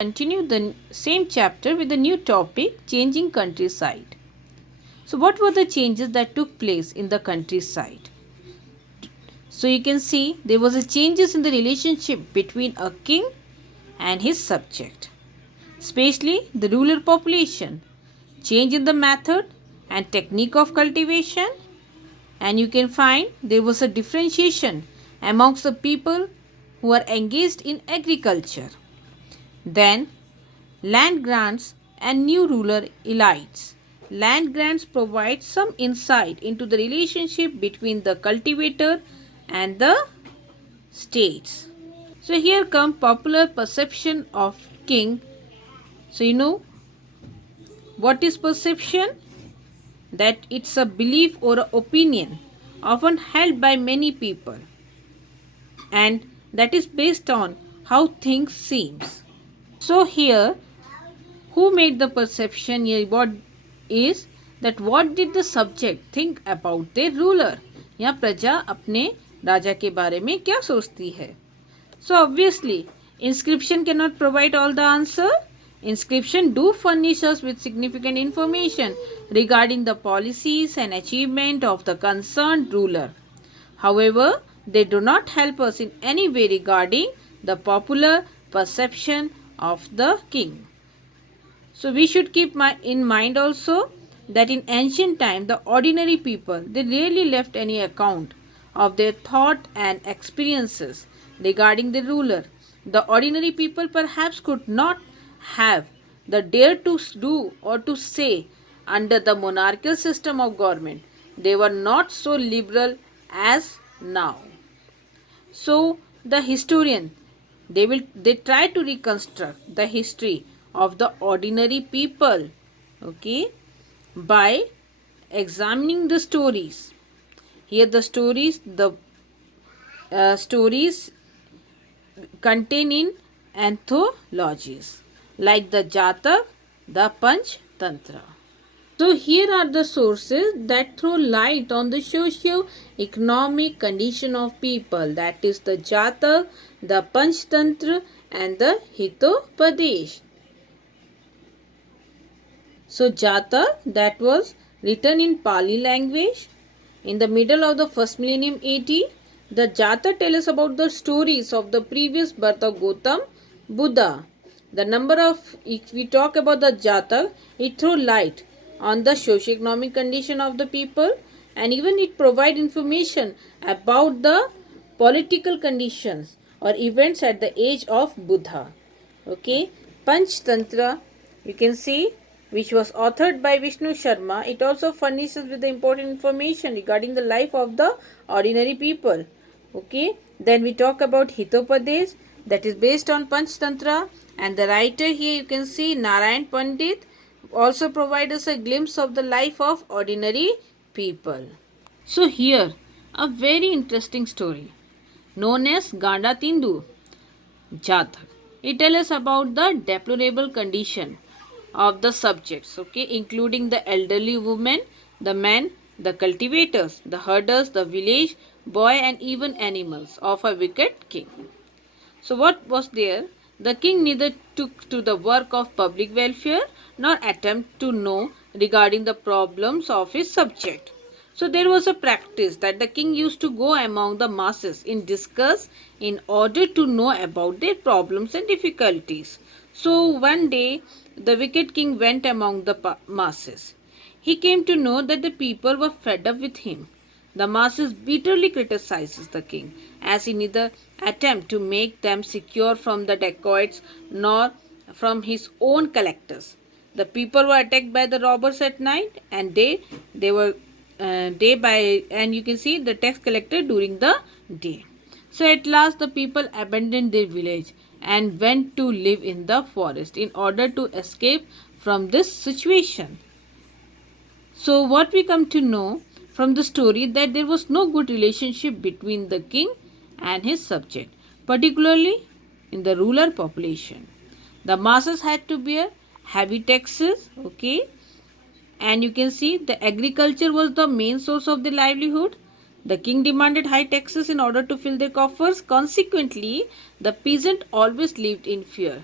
Continue the same chapter with a new topic, changing countryside. So what were the changes that took place in the countryside? So you can see there was a changes in the relationship between a king and his subject, especially the rural population, change in the method and technique of cultivation, and you can find there was a differentiation amongst the people who are engaged in agriculture. Then land grants and new rural elites. Land grants provide some insight into the relationship between the cultivator and the states. So here come popular perception of king. So you know what is perception? That it's a belief or a opinion often held by many people, and that is based on how things seems. So here who made the perception here? What is that? What did the subject think about their ruler? या प्रजा अपने राजा के बारे में क्या सोचती है? So obviously inscription cannot provide all the answer. Inscription do furnish us with significant information regarding the policies and achievement of the concerned ruler. However, they do not help us in any way regarding the popular perception of the king. So we should keep in mind also that in ancient time the ordinary people they rarely left any account of their thought and experiences regarding the ruler. The ordinary people perhaps could not have the dare to do or to say under the monarchical system of government. They were not so liberal as now. So the historian they try to reconstruct the history of the ordinary people, okay, by examining the stories. Here the stories contain in anthologies like the Jatak, the Panch Tantra. So here are the sources that throw light on the socio-economic condition of people, that is the Jatak, the Panchtantra and the Hitopadesh. So Jatak, that was written in Pali language in the middle of the first millennium AD. The Jatak tell us about the stories of the previous birth of Gautam Buddha. The number of, if we talk about the Jatak, it throw light on the socio-economic condition of the people, and even it provide information about the political conditions or events at the age of Buddha. Okay, Panchtantra, you can see, which was authored by Vishnu Sharma. It also furnishes with the important information regarding the life of the ordinary people. Okay, then we talk about Hitopadesh, that is based on Panchtantra, and the writer here you can see Narayan Pandit also provide us a glimpse of the life of ordinary people. So here a very interesting story known as Ganda Tindu Jatak. It tells us about the deplorable condition of the subjects, okay, including the elderly women, the men, the cultivators, the herders, the village boy, and even animals of a wicked king. So what was there? The king neither took to the work of public welfare nor attempt to know regarding the problems of his subject. So there was a practice that the king used to go among the masses in discuss in order to know about their problems and difficulties. So one day the wicked king went among the masses. He came to know that the people were fed up with him. The masses bitterly criticizes the king as he neither attempt to make them secure from the dacoits nor from his own collectors. The people were attacked by the robbers at night, and they were day by, and you can see the tax collected during the day. So at last the people abandoned their village and went to live in the forest in order to escape from this situation. So what we come to know from the story that there was no good relationship between the king and his subject, particularly in the rural population. The masses had to bear heavy taxes, okay, and you can see the agriculture was the main source of their livelihood. The king demanded high taxes in order to fill their coffers. Consequently, the peasant always lived in fear.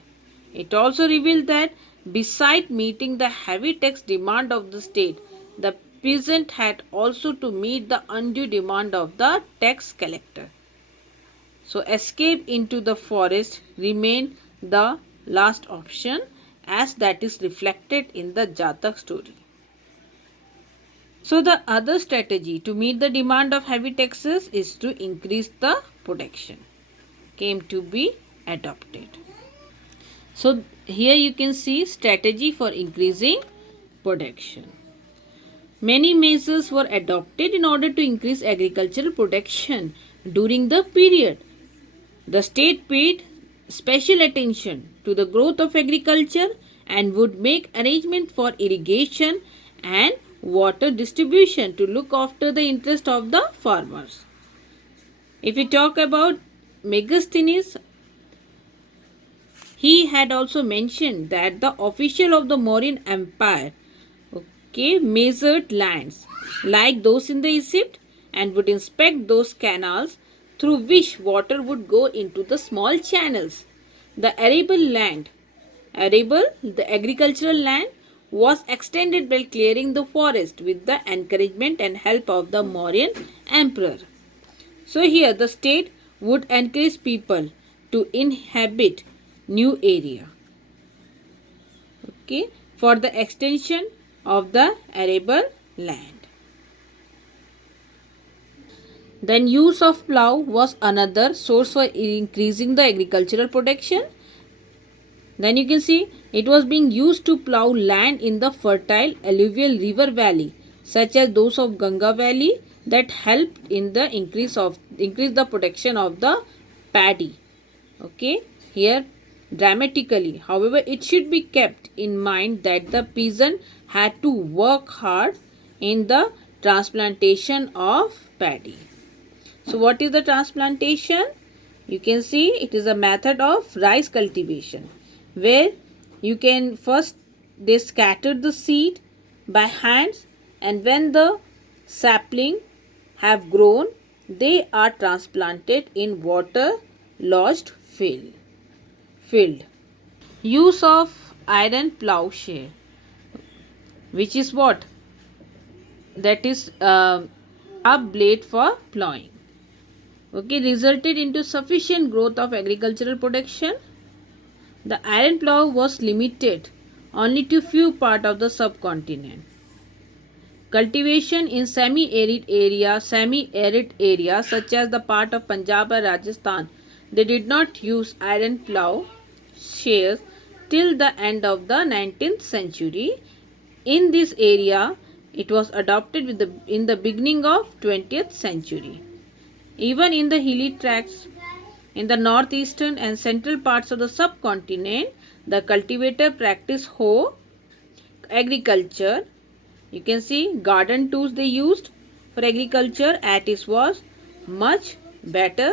It also revealed that beside meeting the heavy tax demand of the state, the peasant had also to meet the undue demand of the tax collector. So escape into the forest remained the last option, as that is reflected in the Jatak story. So the other strategy to meet the demand of heavy taxes is to increase the production, came to be adopted. So here you can see strategy for increasing production. Many measures were adopted in order to increase agricultural production during the period. The state paid special attention to the growth of agriculture and would make arrangement for irrigation and water distribution to look after the interest of the farmers. If we talk about Megasthenes, he had also mentioned that the official of the Mauryan Empire, measured lands like those in the Egypt and would inspect those canals through which water would go into the small channels. The the agricultural land, was extended by clearing the forest with the encouragement and help of the Mauryan emperor. So here the state would encourage people to inhabit new area, for the extension of the arable land. Then use of plough was another source for increasing the agricultural production. Then you can see it was being used to plough land in the fertile alluvial river valley, such as those of Ganga Valley, that helped in the increase the production of the paddy. Here dramatically. However, it should be kept in mind that the peasant had to work hard in the transplantation of paddy. So what is the transplantation? You can see it is a method of rice cultivation, where you can first they scatter the seed by hands, and when the sapling have grown, they are transplanted in water lodged field. Use of iron plowshare, which is what? That is a blade for plowing. Resulted into sufficient growth of agricultural production. The iron plow was limited only to few parts of the subcontinent. Cultivation in semi-arid areas such as the part of Punjab or Rajasthan, they did not use iron plow shares till the end of the 19th century. In this area, it was adopted in the beginning of 20th century. Even in the hilly tracts in the northeastern and central parts of the subcontinent, the cultivator practiced hoe agriculture. You can see garden tools they used for agriculture, as it was much better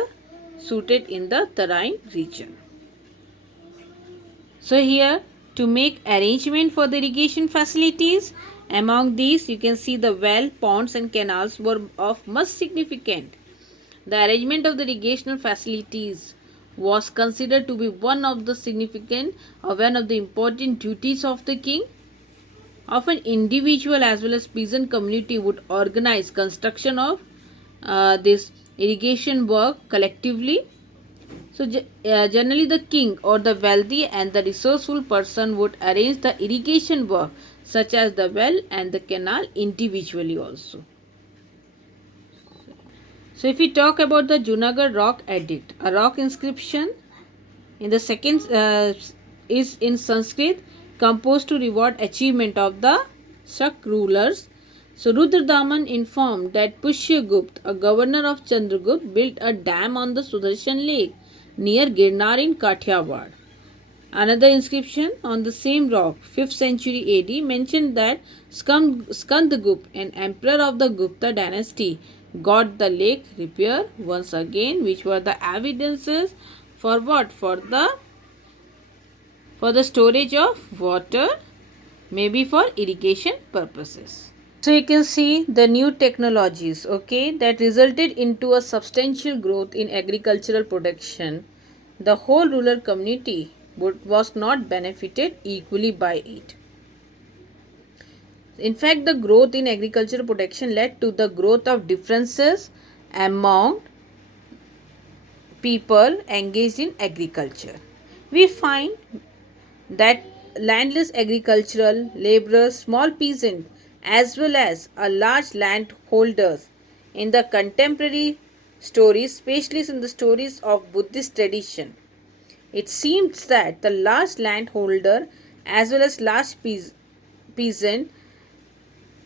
suited in the Tarai region. So here, to make arrangement for the irrigation facilities, among these you can see the well, ponds and canals were of much significant. The arrangement of the irrigational facilities was considered to be one of the important duties of the king. Often individual as well as peasant community would organize construction of this irrigation work collectively. So generally the king or the wealthy and the resourceful person would arrange the irrigation work such as the well and the canal individually also. So if we talk about the Junagadh rock edict, a rock inscription in the second is in Sanskrit, composed to reward achievement of the Shak rulers. So Rudradaman informed that Pushyagupta, a governor of Chandragupta, built a dam on the Sudarshan lake near Girnar in Kathiawad. Another inscription on the same rock, 5th century AD, mentioned that Skandagupta, an emperor of the Gupta dynasty, got the lake repaired once again, which were the evidences for what? For the storage of water, maybe for irrigation purposes. So you can see the new technologies, that resulted into a substantial growth in agricultural production. The whole rural community was not benefited equally by it. In fact, the growth in agricultural protection led to the growth of differences among people engaged in agriculture. We find that landless agricultural laborers, small peasants, as well as a large landholders in the contemporary stories, especially in the stories of Buddhist tradition. It seems that the large landholder as well as large peasant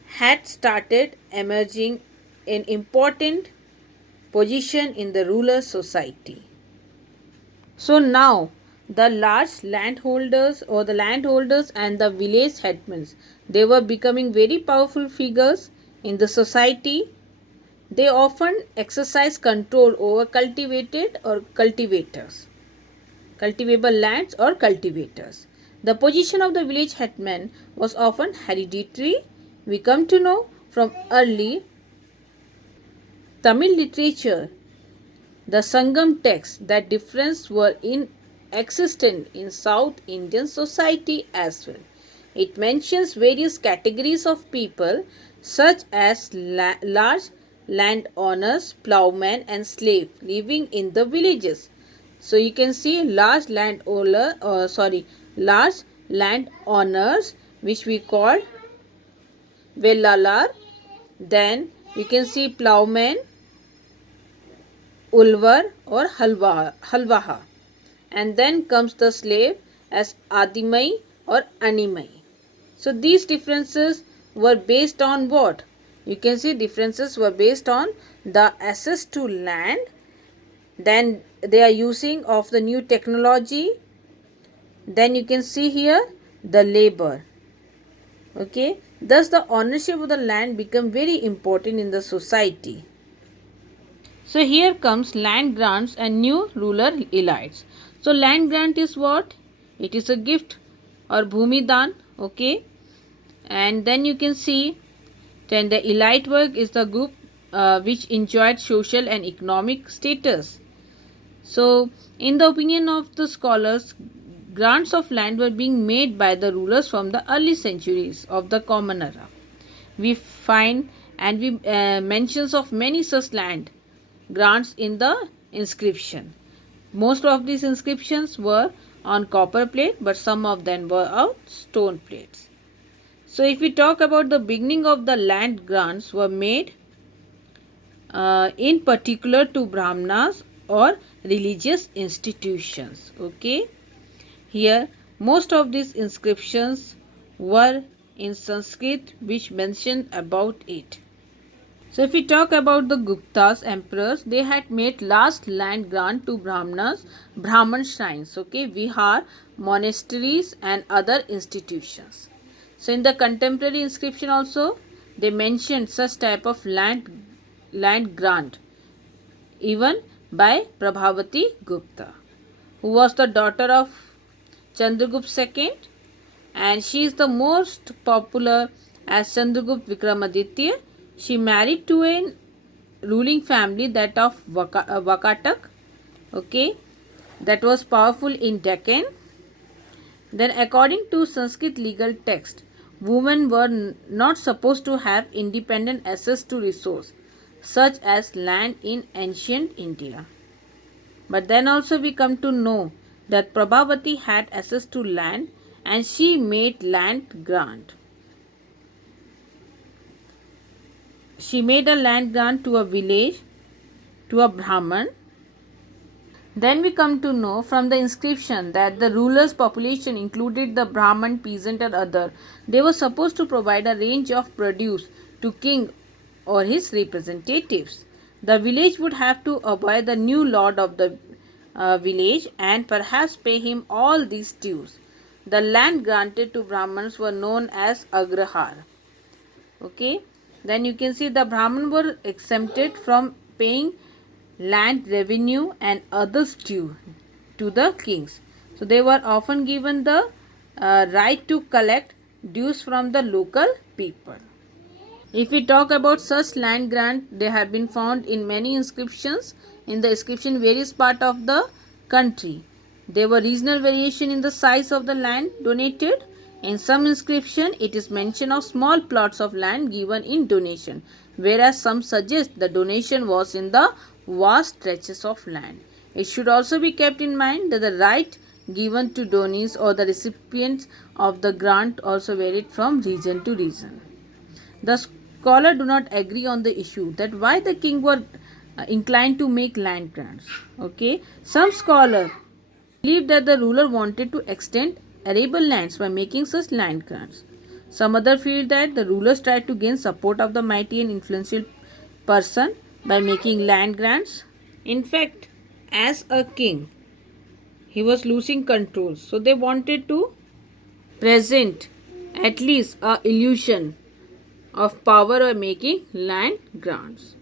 had started emerging in important position in the rural society. So now the large landholders or the landholders and the village headmen, they were becoming very powerful figures in the society. They often exercise control over cultivable lands or cultivators. The position of the village hetman was often hereditary. We come to know from early Tamil literature, the Sangam texts, that differences were existent in South Indian society as well. It mentions various categories of people such as large landowners, plowmen and slaves living in the villages. So you can see large landowners, which we call Vellalar. Then you can see plowmen, Ulvar or Halvaha. And then comes the slave as Adimai or Animai. So these differences were based on what? You can see differences were based on the access to land. Then they are using of the new technology. Then you can see here the labor. Okay. Thus the ownership of the land become very important in the society. So here comes land grants and new rural elites. So land grant is what? It is a gift or bhumi dan. Okay. And then you can see then the elite work is the group which enjoyed social and economic status. So in the opinion of the scholars, grants of land were being made by the rulers from the early centuries of the common era. We find and we mentions of many such land grants in the inscription. Most of these inscriptions were on copper plate, but some of them were on stone plates. So if we talk about the beginning of the land grants were made in particular to Brahmanas or religious institutions. Okay. Here most of these inscriptions were in Sanskrit which mentioned about it. So if we talk about the Guptas emperors, they had made last land grant to Brahmanas, Brahman shrines, okay, vihar, monasteries and other institutions. So in the contemporary inscription also, they mentioned such type of land grant even by Prabhavati Gupta, who was the daughter of Chandragupta II, and she is the most popular as Chandragupta Vikramaditya. She married to a ruling family that of Vakatak, okay, that was powerful in Deccan. Then according to Sanskrit legal text, women were not supposed to have independent access to resource such as land in ancient India. But then also we come to know that Prabhavati had access to land and she made land grant. She made a land grant to a village, to a Brahman. Then we come to know from the inscription that the ruler's population included the Brahman, peasant and other. They were supposed to provide a range of produce to king or his representatives. The village would have to obey the new lord of the village and perhaps pay him all these dues. The land granted to Brahmans were known as agrahar. Okay. Then you can see the Brahman were exempted from paying land revenue and others due to the kings. So they were often given the right to collect dues from the local people. If we talk about such land grant, they have been found in many inscriptions in the inscription various part of the country. There were regional variation in the size of the land donated. In some inscription, it is mention of small plots of land given in donation, whereas some suggest the donation was in the vast stretches of land. It should also be kept in mind that the right given to donees or the recipients of the grant also varied from region to region. The scholar do not agree on the issue that why the king were inclined to make land grants. Okay, some scholar believed that the ruler wanted to extend arable lands by making such land grants. Some other feel that the rulers tried to gain support of the mighty and influential person by making land grants. In fact, as a king, he was losing control, so they wanted to present at least a illusion of power by making land grants.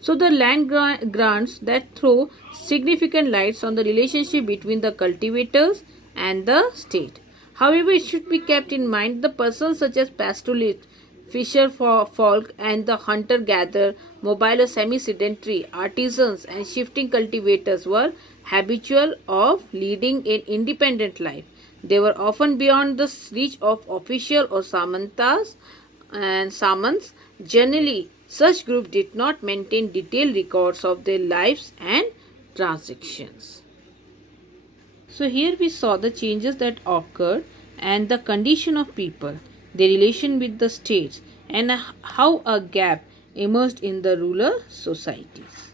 So the land grants that throw significant lights on the relationship between the cultivators and the state. However, it should be kept in mind the persons such as pastoralists, fisher folk and the hunter-gatherer, mobile or semi-sedentary, artisans and shifting cultivators were habitual of leading an independent life. They were often beyond the reach of official or samantas and samans. Generally, such groups did not maintain detailed records of their lives and transactions. So here we saw the changes that occurred and the condition of people, their relation with the states, and how a gap emerged in the rural societies.